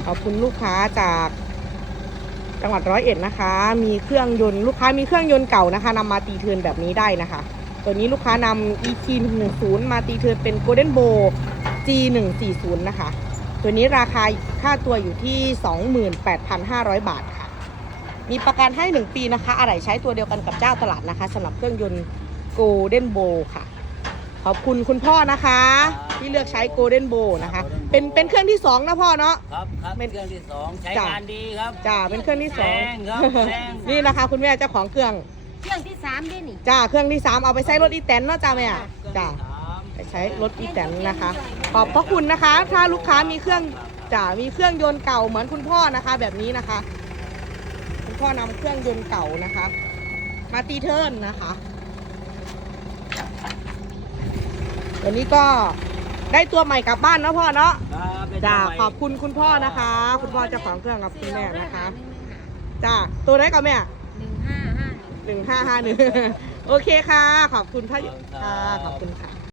ขอบคุณลูกค้าจากจังหวัด101นะคะมีเครื่องยนต์ลูกค้ามีเครื่องยนต์เก่านะคะนำมาตีเทิร์นแบบนี้ได้นะคะตัวนี้ลูกค้านำ ET10 มาตีเทิร์นเป็น Golden Bow G140 นะคะตัวนี้ราคาค่าตัวอยู่ที่ 28,500 บาทค่ะมีประกันให้1ปีนะคะอะไหล่ใช้ตัวเดียวกันกับเจ้าตลาดนะคะสำหรับเครื่องยนต์ Golden Bow ค่ะขอบคุณคุณพ่อนะคะที่เลือกใช้ Golden Bow นะคะเป็นเครื่องที่2นะพ่อเนาะครับเป็นเครื่องที่2ใช้งานดีครับจ้าเป็นเครื่องที่2 แรงครับแรงนี่นะคะคุณแม่เจ้าของเครื่องที่3ด้วยนี่จ้าเครื่องที่3เอาไปใช้รถอีแตนเนาะจ้าแม่จ้าไปใช้รถอีแตนนะคะขอบพระคุณนะคะถ้าลูกค้ามีเครื่องจ้ามีเครื่องยนต์เก่าเหมือนคุณพ่อนะคะแบบนี้นะคะคุณพ่อนำเครื่องยนต์เก่านะคะมาตีเทิร์นนะคะวันนี้ก็ได้ตัวใหม่กลับบ้านนะพ่อเนาะจ้าขอบคุณคุณพ่อนะคะคุณพ่อเจ้าของเครื่องกับคุณแม่นะคะจ้าตัวไหนกับแม่1551โอเคค่ะขอบคุณพ่อค่ะขอบคุณค่ะ